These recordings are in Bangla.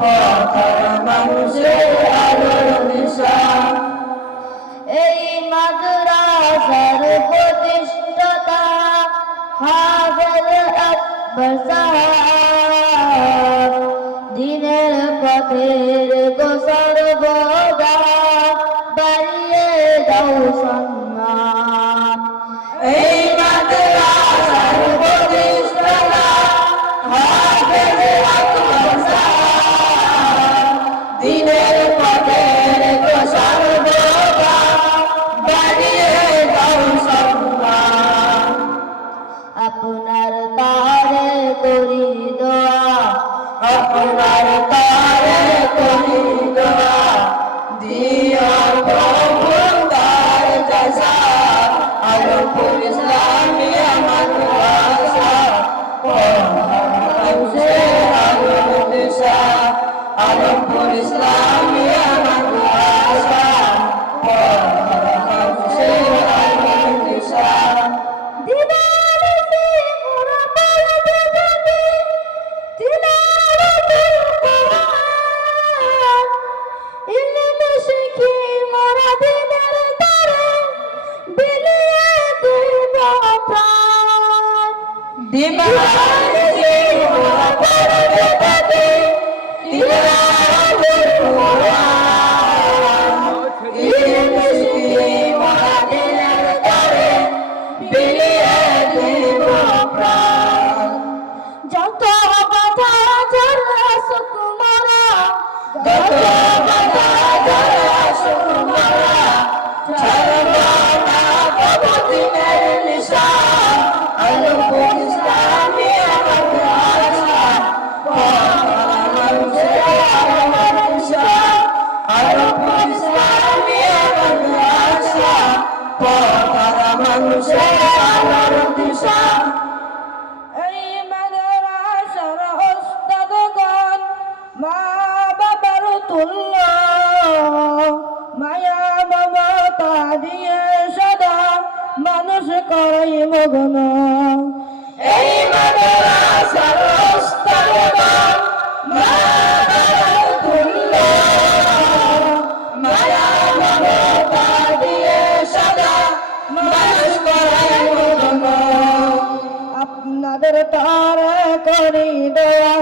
পথের মানুষের আলোর দিশা। এই মাদ্রাসার প্রতিষ্ঠাতা হাফেজ আকবর সাহেব, দিনের পথের গো সর্বদা বাড়িয়ে দাও সম্মান। এই মাদ্রাসার প্রতিষ্ঠাতা হাফেজ আকবর সাহেব, দিনের পথের গো সর্বদা বাড়িয়ে দাও সম্মান। আপনার তারে করি দোয়া, আপনার তারে করি দোয়া, দিও প্রভু তার কাজা। আলমপুর ইসলামিয়া মাদ্রাসা মানুষের আলোর দিশা। আলমপুর ইসলামিয়া মাদ্রাসা মানুষের আলোর দিশা। যত কথা যারা সুকুমারা, যত বাধা যারা সুকুমারা, ছাড়বা না তবু দিনের নিশান। আলমপুর ইসলামিয়া মাদ্রাসা মানুষের আলোর দিশা। আলমপুর ইসলামিয়া মাদ্রাসা মানুষের আলোর দিশা। এই মাদ্রাসার ওস্তাদগণ মা বাবার তুল্য, মায়া মমতা দিয়ে সদা মানুষ করে মগ্ন। এই মাদ্রাসার ওস্তাদগণ মা বাবার তুল্য, মায়া মমতা দিয়ে সদা মানুষ করে মগ্ন। আপনাদের তারে করি দোয়া,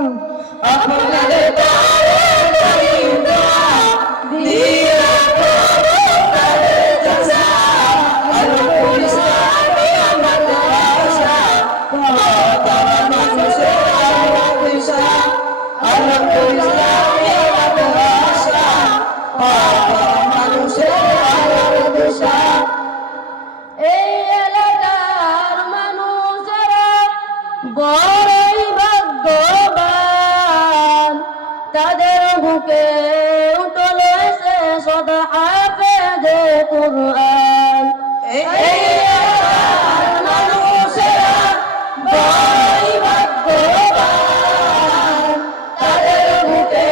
আপনাদের তারে করি দোয়া, দিও প্রভু তার কাজা। আলমপুর ইসলামিয়া মাদ্রাসা মানুষের আলোর দিশা। আলমপুর ইসলামিয়া মাদ্রাসা মানুষের আলোর দিশা। এই এলাকার মানুষেরা বড়ই ভাগ্যবান, তাদের বুকে উঠলেছে সদা হাফেজে কুরআন। এই এলাকার মানুষেরা বড়ই ভাগ্যবান, তাদের বুকে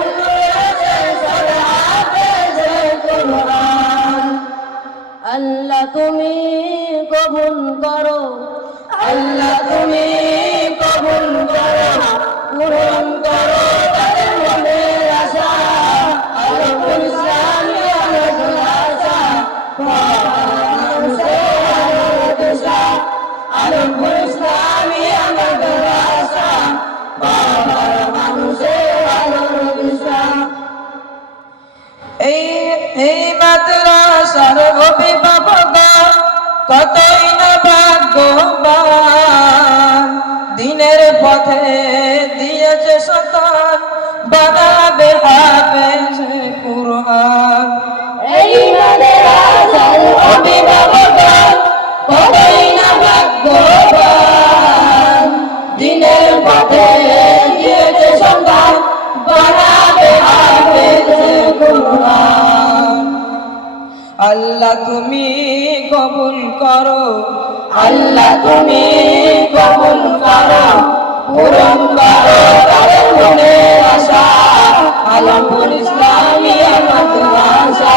উঠেছে সদা হাফেজে কুরআন। আল্লাহ তুমি কবুল করো, আল্লাহ তুমি কবুল করো, পূরণ করো তাদের মনের আশা। আলমপুর ইসলামিয়া মাদ্রাসা মানুষের আলোর দিশা। আলমপুর ইসলামিয়া মাদ্রাসা মানুষের আলোর দিশা। এই মাদ্রাসার অভিভাবকগণ কতই না ভাগ্যবান, দিনের পথে দিয়েছে সন্তান বানাবে হাফেজে কুরআন। এই মাদ্রাসার অভিভাবকগণ কতই না ভাগ্যবান, দিনের পথে দিয়েছে সন্তান বানাবে হাফেজে কুরআন। আল্লাহ তুমি কবুল করো, আল্লাহ তুমি কবুল করো, পূরণ করো তাদের মনের আশা। আলমপুর ইসলামিয়া মাদ্রাসা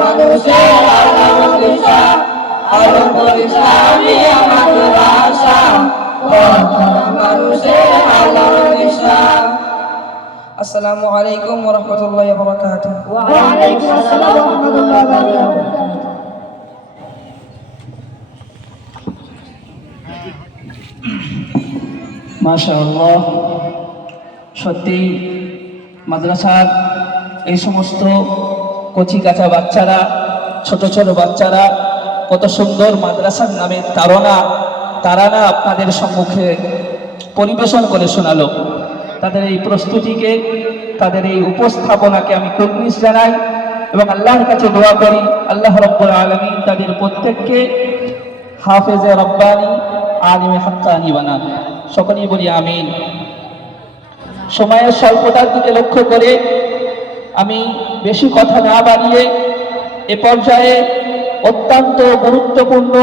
মানুষের আলোর দিশা। আলমপুর ইসলামিয়া মাদ্রাসা মানুষের আলোর দিশা। আসসালামু আলাইকুম ওয়া রাহমাতুল্লাহি ওয়া বারাকাতুহু। وعليكم السلام ورحمة الله وبركاته. মাশাআল্লাহ, সত্যি মাদ্রাসার এই সমস্ত কচি কাঁচা বাচ্চারা, ছোট ছোট বাচ্চারা কত সুন্দর মাদ্রাসার নামে তারানা আপনাদের সম্মুখে পরিবেশন করে শোনালো। তাদের এই প্রস্তুতিকে, তাদের এই উপস্থাপনাকে আমি কুর্নিশ জানাই এবং আল্লাহর কাছে দোয়া করি আল্লাহ রাব্বুল আলামিন তাদের প্রত্যেককে হাফেজে রব্বানি, আলিমে হাক্কানি বানান। সকলেই বলি আমিন। সময়ের স্বল্পতার দিকে লক্ষ্য করে আমি বেশি কথা না বাড়িয়ে এ পর্যায়ে অত্যন্ত গুরুত্বপূর্ণ